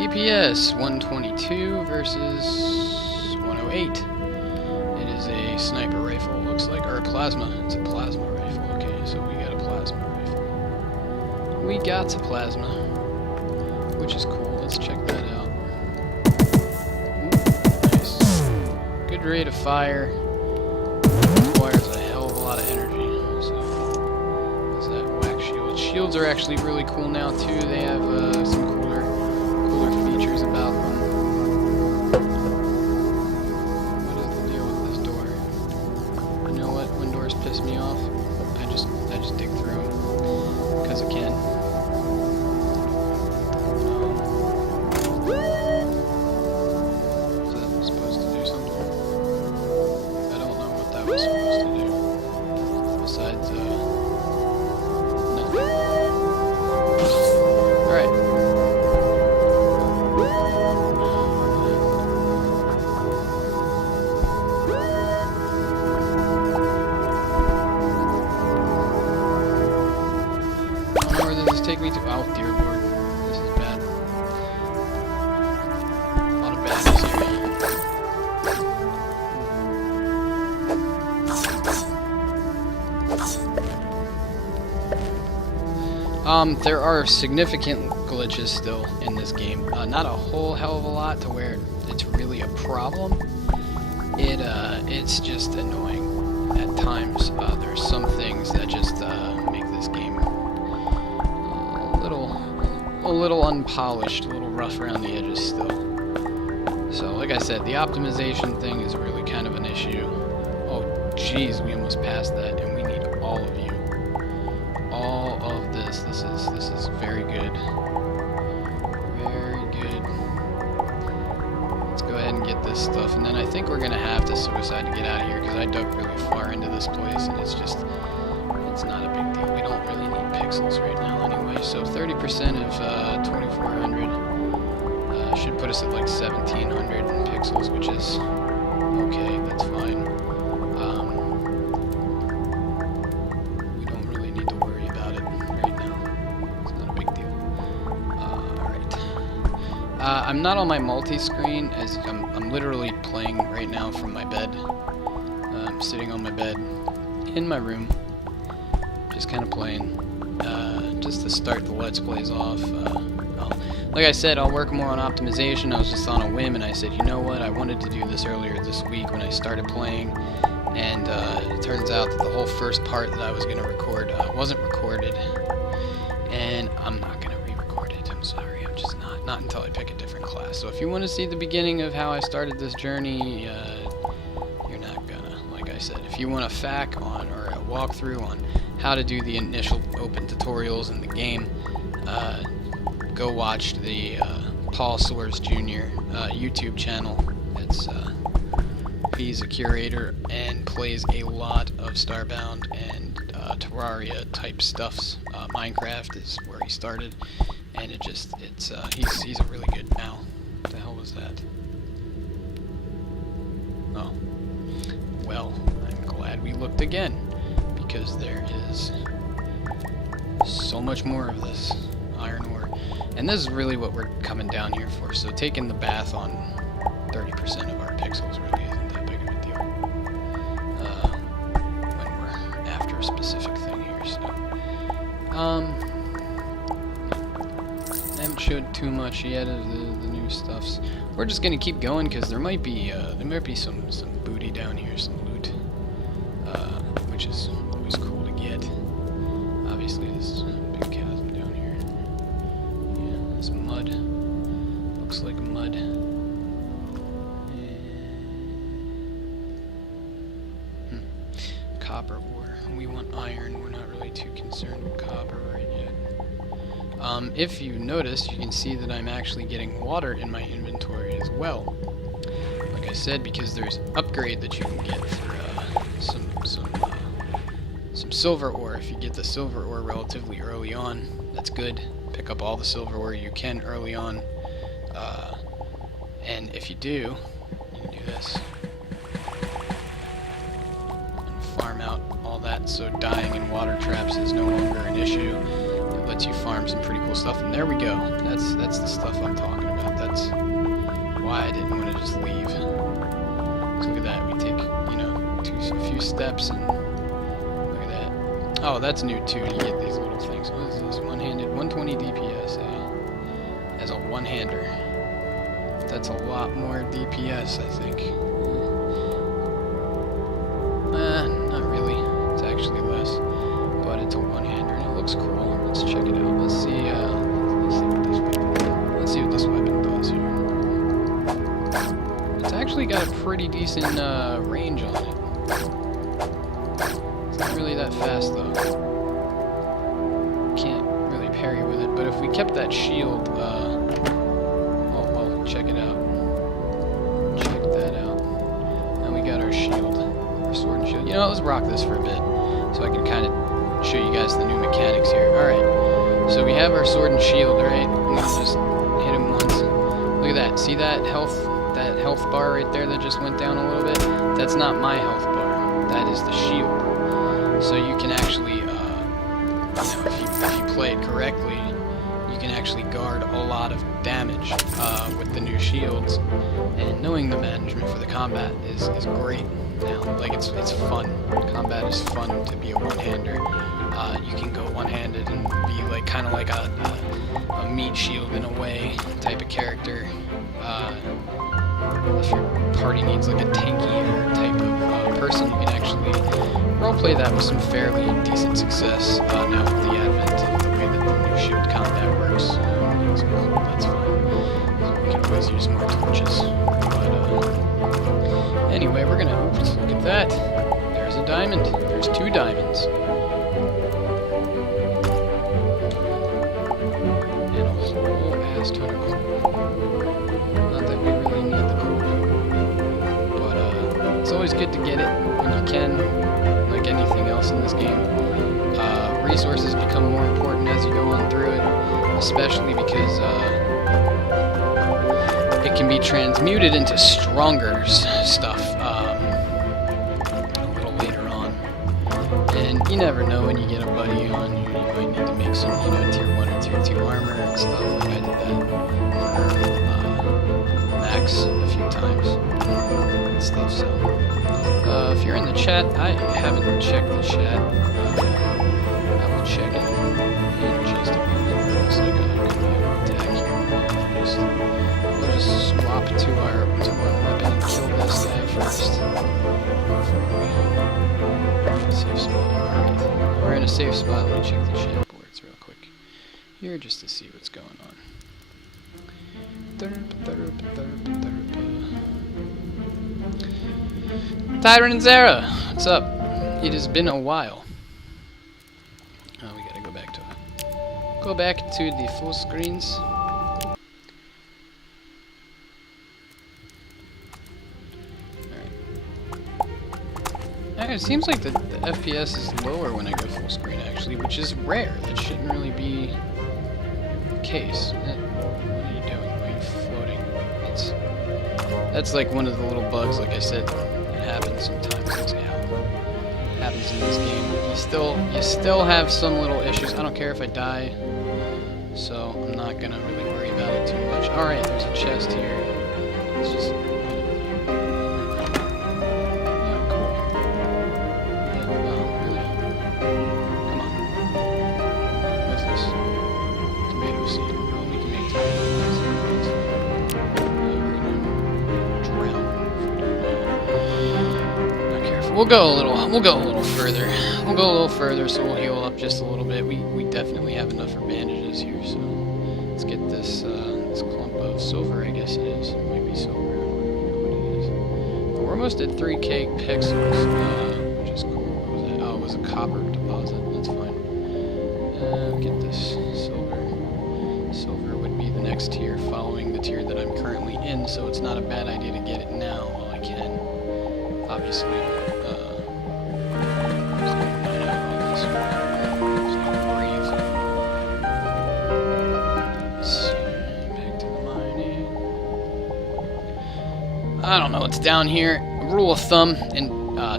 DPS 122 versus 108. It is a sniper rifle, looks like, or a plasma. It's a plasma rifle. Okay, so we got a plasma rifle. We got a plasma, which is cool. Let's check that out. Ooh, nice. Good rate of fire. Requires a hell of a lot of energy. So, what's that? Wax shield. Shields are actually really cool now too. They have some cooler features about them. What is the deal with this door? You know what? When doors piss me off, I just dig through them because I can. Is that supposed to do something? I don't know what that was supposed to do. Besides, nothing. Alright. Where does this take me to? Oh, dear lord. This is bad. A lot of baddies here. There are significant glitches still in this game. Not a whole hell of a lot to where it's really a problem. It's just annoying at times. There's some things that just make this game a little unpolished, a little rough around the edges still. So, like I said, the optimization thing is really kind of an issue. Oh, jeez, we almost passed that, and we need all of you. All of this. This is very good. Very good. Let's go ahead and get this stuff, and then I think we're gonna have to suicide to get out of here because I dug really far into this place, and it's not a big deal. We don't really need pixels right now anyway. So 30% of 2400 should put us at like 1700 pixels, which is okay. That's fine. We don't really need to worry about it right now. It's not a big deal. Alright. I'm not on my multi-screen, as I'm literally playing right now from my bed. I'm sitting on my bed in my room, just kind of playing, just to start the Let's Plays off. Like I said, I'll work more on optimization. I was just on a whim, and I said, you know what, I wanted to do this earlier this week when I started playing, and it turns out that the whole first part that I was going to record wasn't recorded, and I'm not going to re-record it. I'm sorry, I'm just not until I pick a different class. So if you want to see the beginning of how I started this journey, you're not gonna. Like I said, if you want a FAQ on, or a walkthrough on how to do the initial open tutorials in the game, go watch the Paul Soares Jr. YouTube channel. He's a curator and plays a lot of Starbound and Terraria type stuffs. Minecraft is where he started, and he's a really good. Ow, what the hell was that? Oh, well, I'm glad we looked again, because there is so much more of this iron ore. And this is really what we're coming down here for. So taking the bath on 30% of our pixels really isn't that big of a deal. When we're after a specific thing here. So, I haven't showed too much yet of the new stuffs. We're just gonna keep going because there might be some booty down here, some loot, which is always cool to get. Obviously, this is a big chasm down here. Yeah, there's mud. Looks like mud. Copper ore. We want iron. We're not really too concerned with copper right yet. If you notice, you can see that I'm actually getting water in my inventory as well. Like I said, because there's an upgrade that you can get for some silver ore. If you get the silver ore relatively early on, that's good. Pick up all the silver ore you can early on. And if you do, you can do this. And farm out all that, so dying in water traps is no longer an issue. It lets you farm some pretty cool stuff, and there we go. That's the stuff I'm talking about why I didn't want to just leave. So look at that. We take, you know, a few steps and look at that. Oh, that's new too. You get these little things. What is this? One-handed, 120 DPS, eh? As a one-hander. That's a lot more DPS, I think. Not really. It's actually less. But it's a one-hander and it looks cool. Let's check it out. Let's see what this weapon does here. It's actually got a pretty decent range on it. It's not really that fast though. Can't really parry with it, but if we kept that shield, oh well, check it out. Check that out. Now we got our shield, our sword and shield. You know, let's rock this for a bit, so I can kind of show you guys the new mechanics here. All right, so we have our sword and shield, right? I'm gonna just hit him once. Look at that. See that health bar right there that just went down a little bit? That's not my health bar. That is the shield. So you can actually, you know, if you play it correctly, you can actually guard a lot of damage with the new shields. And knowing the management for the combat is great now. Like it's fun. Combat is fun to be a one-hander. You can go one-handed and be like kind of like a meat shield in a way type of character. If your party needs like a tankier type of person, you can actually roleplay that with some fairly decent success now with the advent of the way that the new shield combat works. So cool, that's fine. So we can always use more torches. But anyway, we're gonna oops, look at that. There's a diamond. There's 2 diamonds. And a whole ass ton of coal. Not that we really need the coal. But it's always good to get it when you can, like anything else in this game. Resources become more important as you go on through it, especially because it can be transmuted into stronger stuff a little later on. And you never know when you get a buddy on, you might need to make some, you know, tier 1 or tier 2 armor and stuff. Like I did that for Max a few times and stuff. So if you're in the chat, I haven't checked the chat. I will check it in just a moment. Looks like a good attack here. We'll just swap to our weapon and kill this guy first. Safe spot. Alright. We're in a safe spot. Let me check the chat boards real quick here just to see what's going on. Tyrant and Zara, what's up? It has been a while. Oh, we gotta go back to the full screens. Alright. It seems like the FPS is lower when I go full screen, actually, which is rare. That shouldn't really be the case. What are you doing? Why are you floating? That's like one of the little bugs, like I said. Happens sometimes. It's happens in this game. You still have some little issues. I don't care if I die, so I'm not gonna really worry about it too much. All right, there's a chest here. Let's just. Yeah, cool. Yeah, oh, really? Come on. What's this? Tomato seed. Oh, we can make tomato seed. We'll go a little further. We'll go a little further, so we'll heal up just a little bit. We definitely have enough for bandages here, so let's get this this clump of silver, I guess it is. It might be silver. I don't know what it is. But we're almost at 3K pixels, which is cool. What was that? Oh, it was a copper deposit. That's fine. Get this silver. Silver would be the next tier, following the tier that I'm currently in, so it's not a bad idea to get it now while I can. Obviously. I don't know what's down here. Rule of thumb in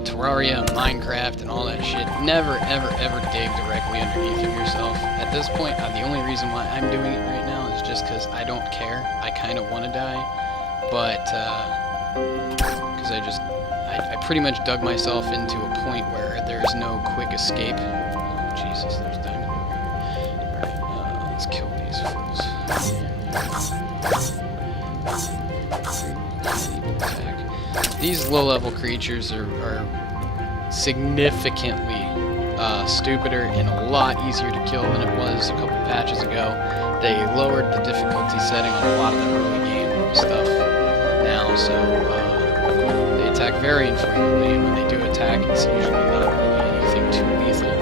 Terraria, Minecraft, and all that shit. Never, ever, ever dig directly underneath of yourself. At this point, the only reason why I'm doing it right now is just because I don't care. I kind of want to die. but because I pretty much dug myself into a point where there's no quick escape. Oh, Jesus, there's diamond over here. Alright, let's kill these fools. These low-level creatures are significantly stupider and a lot easier to kill than it was a couple patches ago. They lowered the difficulty setting on a lot of the early game stuff now, so they attack very infrequently, and when they do attack, it's usually not really anything too lethal.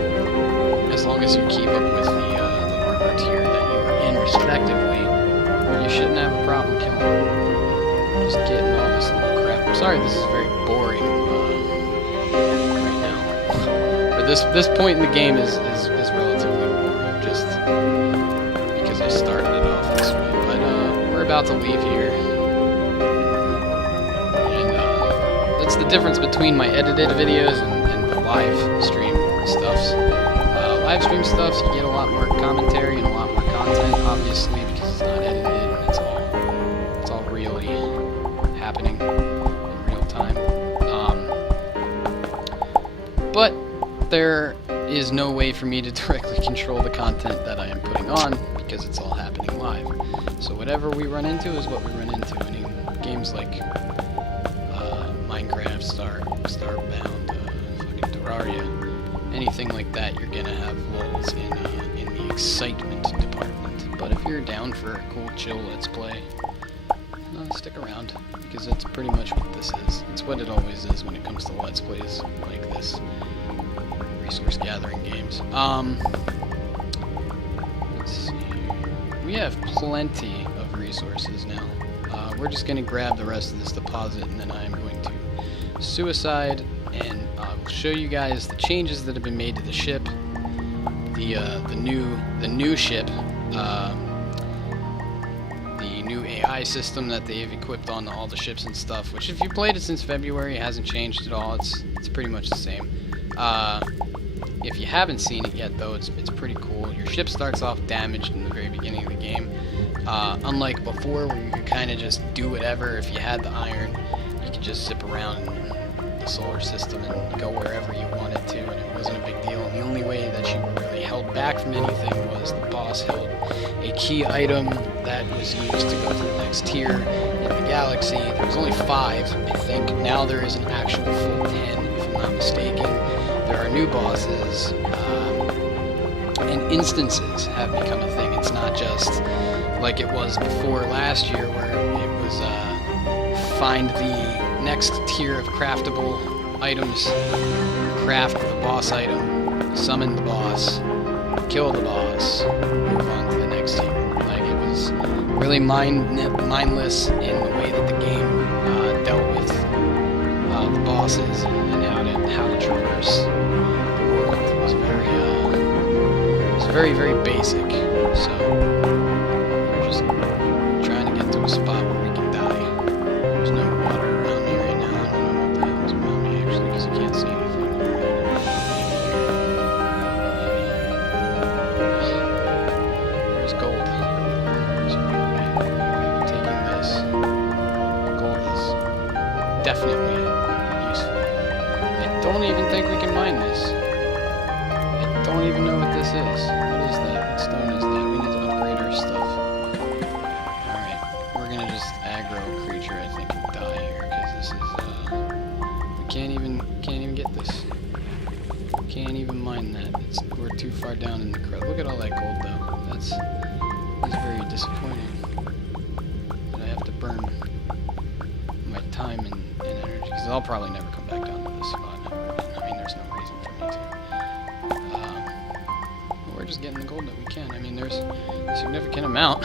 As long as you keep up with the armor tier that you are in respectively, you shouldn't have a problem killing them. Just getting all this little crap. I'm sorry this is very boring right now. But this point in the game is relatively boring, just because I started it off this way. But we're about to leave here. And that's the difference between my edited videos and the live stream stuffs. Live stream stuffs, you get a lot more commentary and a lot more content, obviously, because it's not edited and it's all really happening in real time. But there is no way for me to directly control the content that I am putting on because it's all happening live. So whatever we run into is what we run into. I mean, games like Minecraft, Starbound, fucking Terraria, anything like that, you're gonna have lulls in the excitement department. But if you're down for a cool, chill Let's Play, stick around, because that's pretty much what this is. It's what it always is when it comes to Let's Plays like this. Resource gathering games. Let's see. We have plenty of resources now. We're just going to grab the rest of this deposit, and then I am going to suicide, and I'll show you guys the changes that have been made to the ship. The new ship. The new AI system that they've equipped on all the ships and stuff, which if you played it since February, it hasn't changed at all. It's pretty much the same. If you haven't seen it yet, though, it's pretty cool. Your ship starts off damaged in the very beginning of the game. Unlike before, where you could kind of just do whatever. If you had the iron, you could just zip around the solar system and go wherever you wanted to, and it wasn't a big deal. And the only way that you were really held back from anything was the boss held a key item that was used to go to the next tier in the galaxy. There was only 5, I think. Now there is an actual full 10, if I'm not mistaken. There are new bosses, and instances have become a thing. It's not just like it was before last year, where it was find the next tier of craftable items, craft the boss item, summon the boss, kill the boss, move on to the next tier. Like, it was really mindless in the way that the game dealt with the bosses and how to traverse the world. It was very, very basic. So we're just trying to get to a spot where we can die. There's no water around me right now. I don't know what the hell is around me, actually, because you can't see anything. There's gold. So taking this. Gold is definitely useful. I don't even think we can mine this. I don't even know what this is. What is that? What stone is that? We need to upgrade our stuff. Alright, we're gonna just aggro a creature, I think, and die here, because this is, we can't even get this. Can't even mine that. We're too far down in the crowd. Look at all that gold, though. That's very disappointing. That I have to burn my time and energy, because I'll probably never come back down to this spot. I mean, there's no reason for me to. We're just getting the gold that we can. I mean, there's a significant amount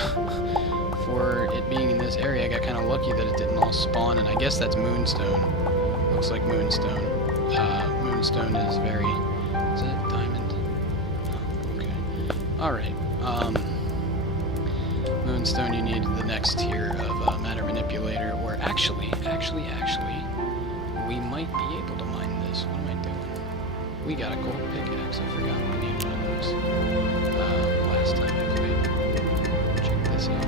for it being in this area. I got kind of lucky that it didn't all spawn, and I guess that's moonstone. Looks like moonstone. Moonstone is very... Is that diamond? Oh, okay. Alright. Moonstone, you need the next tier of matter manipulator, or actually, we might be able to mine this. What am I doing? We got a gold pickaxe. I forgot we needed one of those last time I played. Check this out.